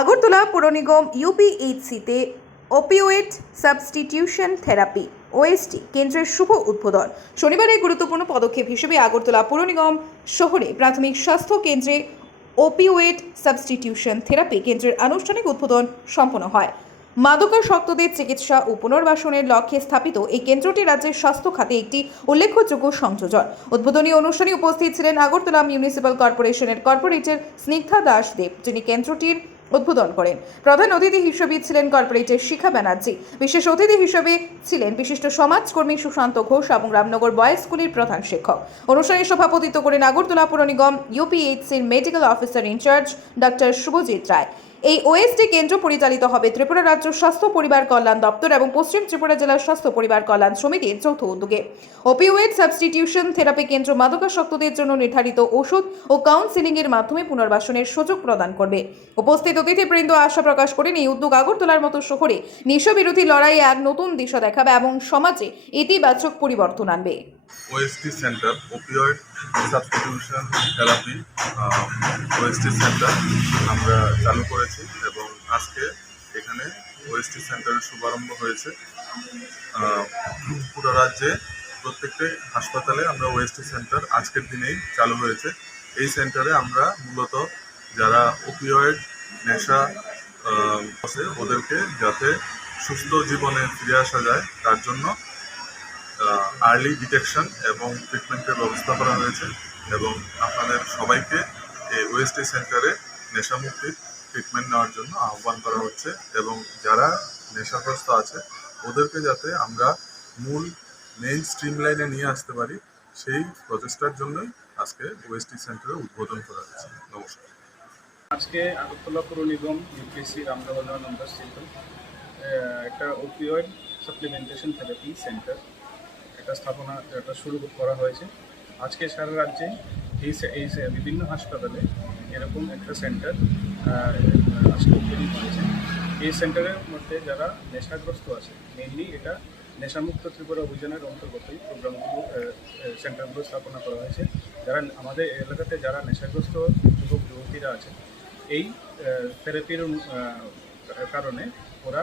আগরতলা পুর নিগম ইউপিএইচসিতে opioid substitution therapy OST কেন্দ্রের শুভ উদ্বোধন। শনিবার এই গুরুত্বপূর্ণ পদক্ষেপ হিসেবে আগরতলা পুর নিগম শহরে প্রাথমিক স্বাস্থ্য কেন্দ্রে ওপিওয়েড সাবস্টিটিউশন থেরাপি কেন্দ্রের আনুষ্ঠানিক উদ্বোধন সম্পন্ন হয়। মাদকাসক্তদের চিকিৎসা ও পুনর্বাসনের লক্ষ্যে স্থাপিত এই কেন্দ্রটি রাজ্যের স্বাস্থ্য খাতে একটি উল্লেখযোগ্য সংযোজন। উদ্বোধনী অনুষ্ঠানে উপস্থিত ছিলেন আগরতলা মিউনিসিপ্যাল কর্পোরেশনের কর্পোরেটর স্নিগ্ধা দাস দেব, যিনি কেন্দ্রটির উদ্বোধন করেন। প্রধান অতিথি হিসেবে ছিলেন কর্পোরেটর শিখা ব্যানার্জি। বিশেষ অতিথি হিসেবে ছিলেন বিশিষ্ট সমাজকর্মী সুশান্ত ঘোষ এবং রামনগর বয়েজ স্কুলের প্রধান শিক্ষক। অনুষ্ঠানে সভাপতিত্ব করেন আগরতলা পুর নিগম ইউপিএইচসির medical officer incharge doctor Subhajit Roy. এই ওএসটি কেন্দ্র পরিচালিত হবে ত্রিপুরা রাজ্য স্বাস্থ্য পরিবার কল্যাণ দপ্তর এবং পশ্চিম ত্রিপুরা জেলার স্বাস্থ্য পরিবার কল্যাণ সমিতির যৌথ উদ্যোগে। ওপিওয়েড সাবস্টিটিউশন থেরাপি কেন্দ্র মাদকাসক্তদের জন্য নির্ধারিত ওষুধ ও কাউন্সিলিং এর মাধ্যমে পুনর্বাসনের সুযোগ প্রদান করবে। উপস্থিত অতিথিবৃন্দ আশা প্রকাশ করেন এই উদ্যোগ আগরতলার মতো শহরে নেশা বিরোধী লড়াইয়ে এক নতুন দিশা দেখাবে এবং সমাজে ইতিবাচক পরিবর্তন আনবে। OST centre opioid substitution therapy OST centre আমরা চালু করেছি এবং আজকে এখানে ওএসটি সেন্টারের শুভারম্ভ হয়েছে। পুরো রাজ্যে প্রত্যেকটি হাসপাতালে আমরা ওএসটি সেন্টার আজকের দিনেই চালু হয়েছে। এই সেন্টারে আমরা মূলত যারা ওপিওয়েড নেশা আছে ওদেরকে যাতে সুস্থ জীবনে ফিরে আসা যায় তার জন্য আর্লি ডিটেকশন এবং ট্রিটমেন্টের ব্যবস্থা করা হয়েছে এবং আপনাদের সবাইকে এই ওএসটি সেন্টারে নেশামুক্তির ট্রিটমেন্ট নেওয়ার জন্য আহ্বান করা হচ্ছে এবং যারা নেশাগ্রস্ত আছে ওদেরকে যাতে আমরা মূল মেইন স্ট্রিম লাইনে নিয়ে আসতে পারি সেই প্রচেষ্টার জন্যই আজকে ওএসটি সেন্টারে উদ্বোধন করা হয়েছে। নমস্কার। আজকে আগরতলা পুর নিগম ইউপিএসসি রামনগর নম্বর স্থিত একটা ওপিওয়েড সাপ্লিমেন্টেশন থেরাপি সেন্টার এটা শুরু করা হয়েছে। আজকে সারা রাজ্যে এই বিভিন্ন হাসপাতালে এরকম একটা সেন্টার আজকে ওপেনিং হয়েছে। এই সেন্টারের মধ্যে যারা নেশাগ্রস্ত আছে, মেনলি এটা নেশামুক্ত ত্রিপুরা অভিযানের অন্তর্গতই প্রোগ্রামগুলো সেন্টারগুলো স্থাপনা করা হয়েছে। যারা আমাদের এলাকাতে যারা নেশাগ্রস্ত যুবক যুবতীরা আছে, এই থেরাপির কারণে ওরা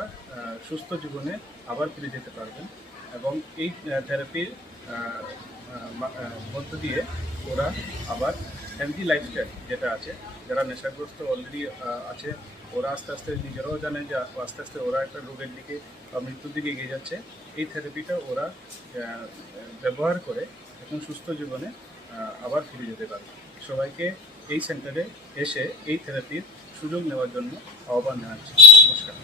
সুস্থ জীবনে আবার ফিরে যেতে পারবেন এবং এই থেরাপির মধ্য দিয়ে ওরা আবার হেলদি লাইফস্টাইল যেটা আছে, যারা নেশাগ্রস্ত অলরেডি আছে ওরা আস্তে আস্তে নিজেরাও জানে যে আস্তে আস্তে ওরা একটা রোগের দিকে বা মৃত্যুর দিকে এগিয়ে যাচ্ছে। এই থেরাপিটা ওরা ব্যবহার করে এখন সুস্থ জীবনে আবার ফিরে যেতে পারবে। সবাইকে এই সেন্টারে এসে এই থেরাপির সুযোগ নেওয়ার জন্য আহ্বান জানাচ্ছি। নমস্কার।